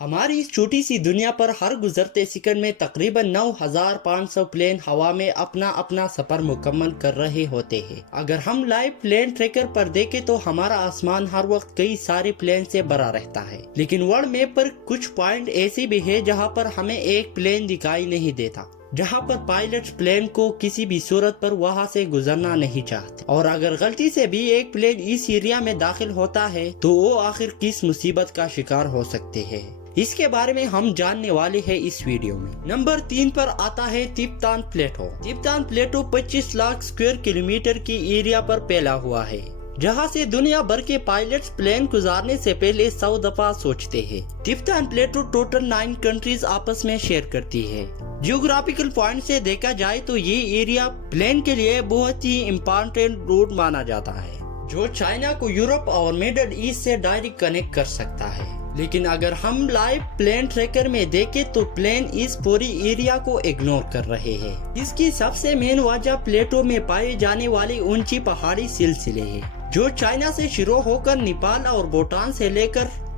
ہماری اس چھوٹی سی دنیا پر ہر گزرتے سیکنڈ میں تقریباً 9500 پلین ہوا میں اپنا اپنا سفر مکمل کر رہے ہوتے ہیں۔ اگر ہم لائیو پلین ٹریکر پر دیکھیں تو ہمارا آسمان ہر وقت کئی سارے پلین سے بھرا رہتا ہے، لیکن ورلڈ میپ پر کچھ پوائنٹ ایسی بھی ہے جہاں پر ہمیں ایک پلین دکھائی نہیں دیتا، جہاں پر پائلٹ پلین کو کسی بھی صورت پر وہاں سے گزرنا نہیں چاہتے، اور اگر غلطی سے بھی ایک پلین اس ایریا میں داخل ہوتا ہے تو وہ آخر کس مصیبت کا شکار ہو سکتے ہیں، اس کے بارے میں ہم جاننے والے ہیں اس ویڈیو میں۔ نمبر 3 پر آتا ہے Tibetan plateau. Tibetan plateau 25 lakh square kilometre کی ایریا پر پھیلا ہوا ہے، جہاں سے دنیا بھر کے پائلٹس پلین گزارنے سے پہلے 100 دفعہ سوچتے ہیں۔ تپتان پلیٹو ٹوٹل 9 کنٹریز آپس میں شیئر کرتی ہے۔ جیوگرافیکل پوائنٹ سے دیکھا جائے تو یہ ایریا پلین کے لیے بہت ہی امپورٹنٹ روٹ مانا جاتا ہے، جو چائنا کو یورپ اور مڈل ایسٹ سے ڈائریکٹ کنیکٹ کر سکتا ہے۔ لیکن اگر ہم لائیو پلین ٹریکر میں دیکھیں تو پلین اس پوری ایریا کو اگنور کر رہے ہیں۔ اس کی سب سے مین وجہ پلیٹو میں پائے جانے والی اونچی پہاڑی سلسلے ہیں، جو چائنا سے شروع ہو کر نیپال اور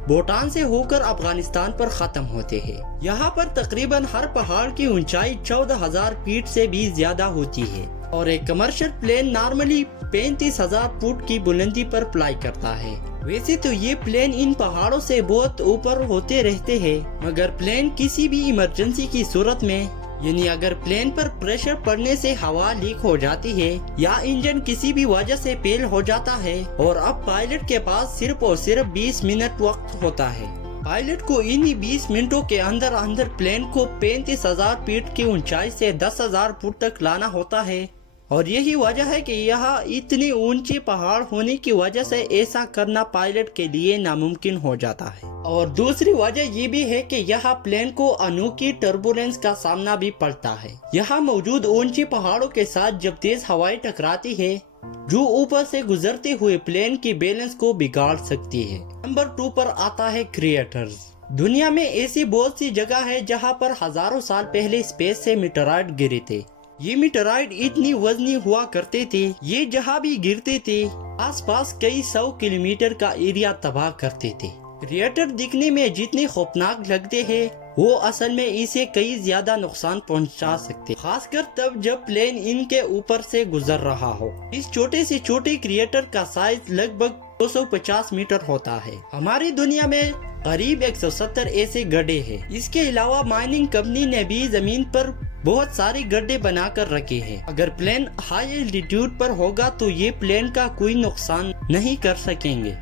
بھوٹان سے ہو کر افغانستان پر ختم ہوتے ہیں۔ یہاں پر تقریباً ہر پہاڑ کی اونچائی 14,000 فیٹ سے بھی زیادہ ہوتی ہے، اور ایک کمرشل پلین نارملی 35,000 فٹ کی بلندی پر فلائی کرتا ہے۔ ویسے تو یہ پلین ان پہاڑوں سے بہت اوپر ہوتے رہتے ہیں، مگر پلین کسی بھی ایمرجنسی کی صورت میں، یعنی اگر پلین پر پریشر پڑنے سے ہوا لیک ہو جاتی ہے یا انجن کسی بھی وجہ سے فیل ہو جاتا ہے، اور اب پائلٹ کے پاس صرف اور صرف 20 منٹ وقت ہوتا ہے، پائلٹ کو انہی 20 منٹوں کے اندر پلین کو 35,000 فیٹ کی اونچائی سے 10,000 فٹ تک لانا ہوتا ہے۔ اور یہی وجہ ہے کہ یہاں اتنی اونچی پہاڑ ہونے کی وجہ سے ایسا کرنا پائلٹ کے لیے ناممکن ہو جاتا ہے۔ اور دوسری وجہ یہ بھی ہے کہ یہاں پلین کو انوکھی ٹربولنس کا سامنا بھی پڑتا ہے۔ یہاں موجود اونچی پہاڑوں کے ساتھ جب تیز ہوائیں ٹکراتی ہے، جو اوپر سے گزرتے ہوئے پلین کی بیلنس کو بگاڑ سکتی ہے۔ نمبر 2 پر آتا ہے کریٹرز۔ دنیا میں ایسی بہت سی جگہ ہے جہاں پر ہزاروں سال پہلے اسپیس سے میٹرائٹ گرے تھے۔ یہ میٹرائٹ اتنی وزنی ہوا کرتے تھے، یہ جہاں بھی گرتے تھے آس پاس کئی 100 کلومیٹر کا ایریا تباہ کرتے تھے۔ کریٹر دکھنے میں جتنے خوفناک لگتے ہیں، وہ اصل میں اسے کئی زیادہ نقصان پہنچا سکتے، خاص کر تب جب پلین ان کے اوپر سے گزر رہا ہو۔ اس چھوٹے سے چھوٹے کریٹر کا سائز لگ بھگ 250 میٹر ہوتا ہے۔ ہماری دنیا میں قریب 170 ایسے گڈھے ہیں۔ اس کے علاوہ مائننگ کمپنی نے بھی زمین پر بہت سارے گڈھے بنا کر رکھے ہیں۔ اگر پلین ہائی الٹیٹیوڈ پر ہوگا تو یہ پلین کا کوئی نقصان نہیں کر سکیں گے،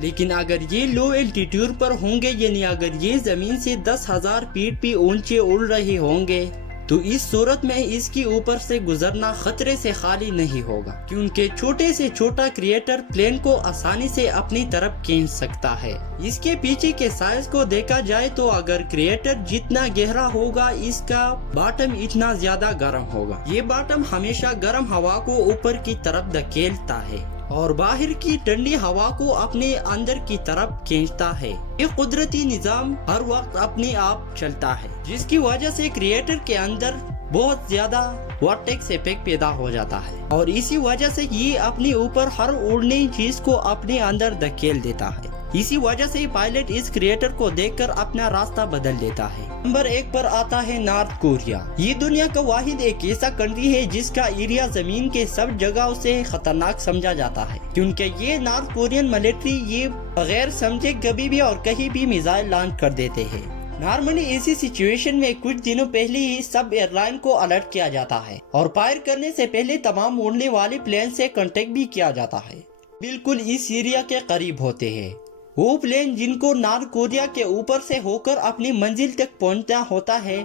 لیکن اگر یہ لو الٹیٹیوڈ پر ہوں گے، یعنی اگر یہ زمین سے 10,000 فیٹ بھی اونچے اڑ رہے ہوں گے، تو اس صورت میں اس کی اوپر سے گزرنا خطرے سے خالی نہیں ہوگا، کیونکہ چھوٹے سے چھوٹا کریٹر پلین کو آسانی سے اپنی طرف کھینچ سکتا ہے۔ اس کے پیچھے کے سائز کو دیکھا جائے تو اگر کریٹر جتنا گہرا ہوگا، اس کا باٹم اتنا زیادہ گرم ہوگا۔ یہ باٹم ہمیشہ گرم ہوا کو اوپر کی طرف دھکیلتا ہے اور باہر کی ٹھنڈی ہوا کو اپنے اندر کی طرف کھینچتا ہے۔ یہ قدرتی نظام ہر وقت اپنے آپ چلتا ہے، جس کی وجہ سے کریٹر کے اندر بہت زیادہ وارٹیکس ایفیکٹ پیدا ہو جاتا ہے، اور اسی وجہ سے یہ اپنے اوپر ہر اڑنے چیز کو اپنے اندر دھکیل دیتا ہے۔ اسی وجہ سے پائلٹ اس کریٹر کو دیکھ کر اپنا راستہ بدل دیتا ہے۔ نمبر 1 پر آتا ہے نارتھ کوریا۔ یہ دنیا کا واحد ایک ایسا کنٹری ہے جس کا ایریا زمین کے سب جگہوں سے خطرناک سمجھا جاتا ہے، کیونکہ یہ نارتھ کورین ملٹری یہ بغیر سمجھے کبھی بھی اور کہیں بھی میزائل لانچ کر دیتے ہیں۔ نارملی ایسی سچویشن میں کچھ دنوں پہلے ہی سب ایئر لائن کو الرٹ کیا جاتا ہے، اور فائر کرنے سے پہلے تمام اڑنے والے پلین سے کانٹیکٹ بھی کیا جاتا ہے، بالکل اس ایریا کے قریب ہوتے ہیں۔ وہ پلین جن کو نارتھ کوریا کے اوپر سے ہو کر اپنی منزل تک پہنچنا ہوتا ہے،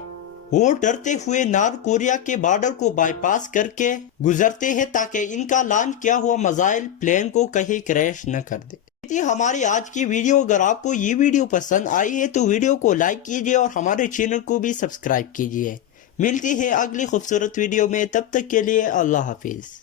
وہ ڈرتے ہوئے نارتھ کوریا کے بارڈر کو بائی پاس کر کے گزرتے ہیں تاکہ ان کا لانچ کیا ہوا میزائل پلین کو کہیں کریش نہ کر دے۔ یہ ہماری آج کی ویڈیو۔ اگر آپ کو یہ ویڈیو پسند آئی ہے تو ویڈیو کو لائک کیجیے اور ہمارے چینل کو بھی سبسکرائب کیجیے۔ ملتی ہے اگلی خوبصورت ویڈیو میں، تب تک کے لیے اللہ حافظ۔